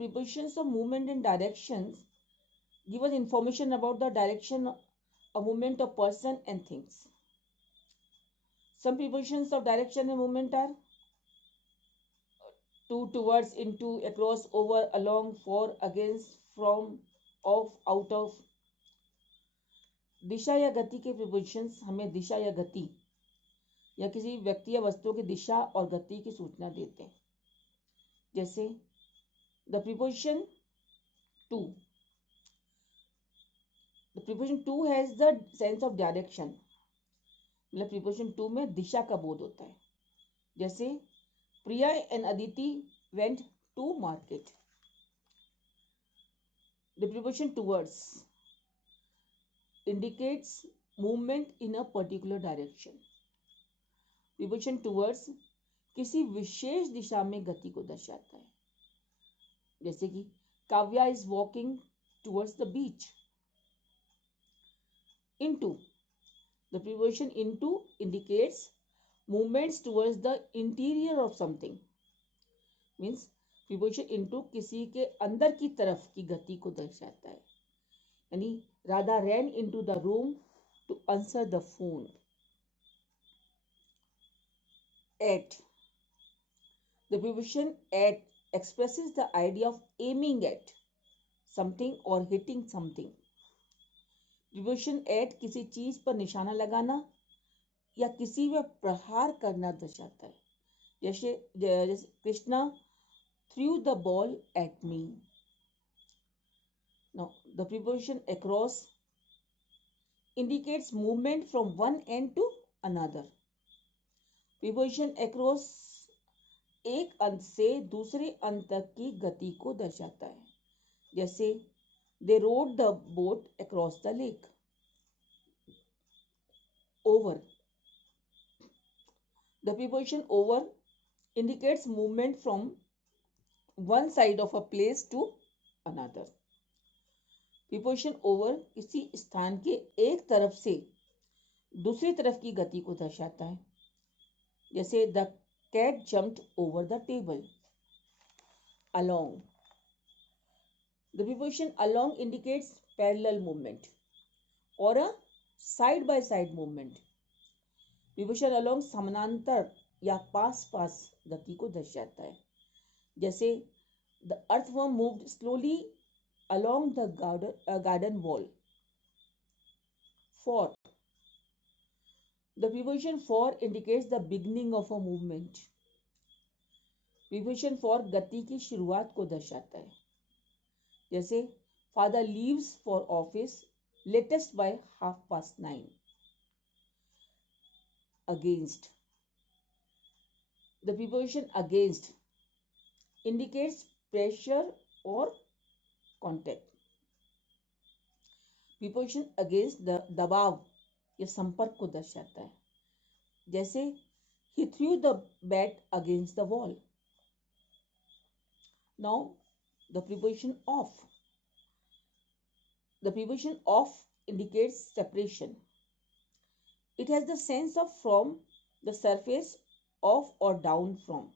prepositions of movement and directions give us information about the direction of movement of person and things. Some prepositions of direction and movement are to, towards, into, across, over, along, for, against, from, of, out of. दिशा या गति के prepositions हमें दिशा या गति या किसी व्यक्ति या वस्तु की दिशा और गति की सूचना देते हैं. जैसे the preposition to. The preposition to has the sense of direction. मतलब preposition to में दिशा का बोध होता है. जैसे प्रिया and Aditi went to market. The preposition towards indicates movement in a particular direction. Preposition towards किसी विशेष दिशा में गति को दर्शाता है. जैसे कि Kavya is walking towards the beach. Into. The preposition into indicates movements towards the interior of something. Means preposition into किसी के अंदर की तरफ की गति को दर्शाता है. यानी Radha ran into the room to answer the phone. At. The preposition at expresses the idea of aiming at something or hitting something. Preposition at किसी चीज पर निशाना लगाना या किसी में प्रहार करना दर्शाता है. जैसे Krishna threw the ball at me. Now the preposition across indicates movement from one end to another. Preposition across एक अंत से दूसरे अंत तक की गति को दर्शाता है. जैसे they rowed the boat across the lake. Over. The preposition over indicates movement from one side of a place to another. Preposition over किसी स्थान के एक तरफ से दूसरी तरफ की गति को दर्शाता है. जैसे the cat jumped over the table. Along. The preposition along indicates parallel movement or a side by side movement. Preposition along समानांतर या पास पास गति को दर्शाता है. जैसे the earthworm moved slowly along the garden wall. For. The preposition for indicates the beginning of a movement. Preposition for गति की शुरुआत को दर्शाता है. जैसे father leaves for office latest by 9:30. Against. The preposition against indicates pressure or contact. Preposition against the दबाव या संपर्क को दर्शाता है. जैसे he threw the bat against the wall. Now the preposition of. The preposition of indicates separation. It has the sense of from, the surface of or down from.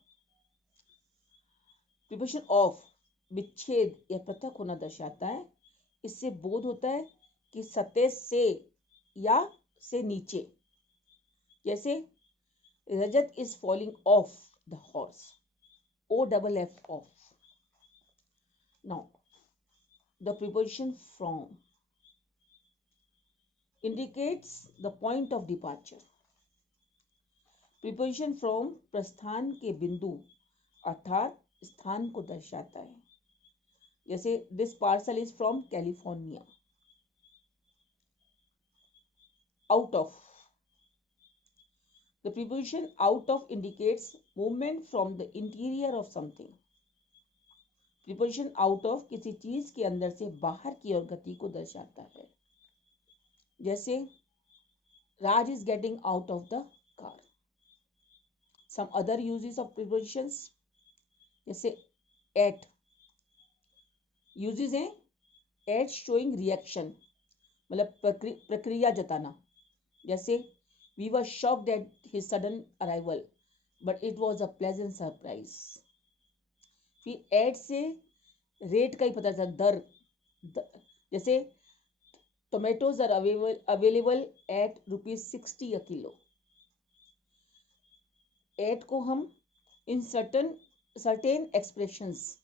Preposition of विच्छेद या पृथक होना दर्शाता है. इससे बोध होता है कि सतह से या से नीचे. जैसे रजत is falling off the horse. OFF off. Now the preposition from indicates the point of departure. Preposition from प्रस्थान के बिंदु अर्थात स्थान को दर्शाता है. जैसे this parcel is from California. Out of. The preposition out of indicates movement from the interior of something. Preposition out of किसी चीज के अंदर से बाहर की ओर गति को दर्शाता है. जैसे Raj is getting out of the car. Some other uses of prepositions जैसे at. Uses हैं at showing reaction मतलब प्रक्रिया जताना. जैसे we were shocked at his sudden arrival but it was a pleasant surprise. फिर at से rate का ही पता चलता, जैसे tomatoes are available at ₹60 a kilo। At को हम इन सर्टेन एक्सप्रेशंस,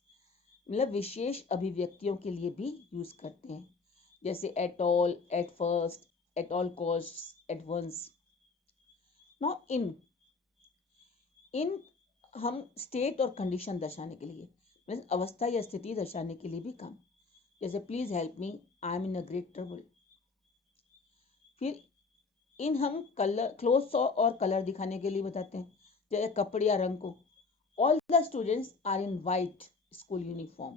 मतलब विशेष अभिव्यक्तियों के लिए भी यूज करते हैं, जैसे at all, at first, at all cost, at once. Now in हम स्टेट और कंडीशन दर्शाने के लिए, मीन्स अवस्था या स्थिति दर्शाने के लिए भी काम, जैसे please help me, I am in a great trouble. फिर इन हम कलर, क्लोथ्स और कलर दिखाने के लिए बताते हैं, जैसे कपड़े या रंग को, all the students are in white school uniform.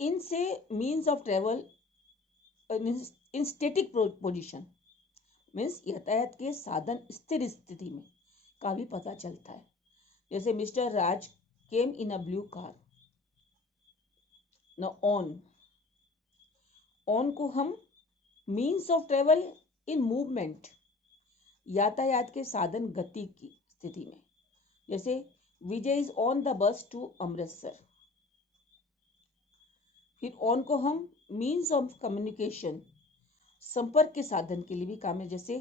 इनसे means of travel in static position, means यातायात के साधन स्थिर स्थिति में का भी पता चलता है, जैसे mister Raj came in a blue car. न ऑन को हम means of travel in movement, यातायात के साधन गति की स्थिति में, जैसे Vijay is on the bus to Amritsar. फिर ऑन को हम मीन्स ऑफ कम्युनिकेशन, संपर्क के साधन के लिए भी काम है, जैसे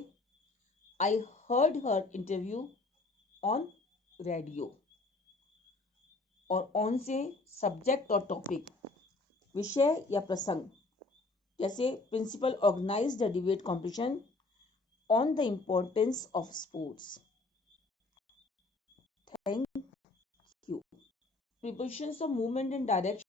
I heard her interview on radio. और ऑन से सब्जेक्ट और टॉपिक, विषय या प्रसंग, जैसे principal organise the debate competition on the importance of sports. Thank you. Prepositions of movement and direction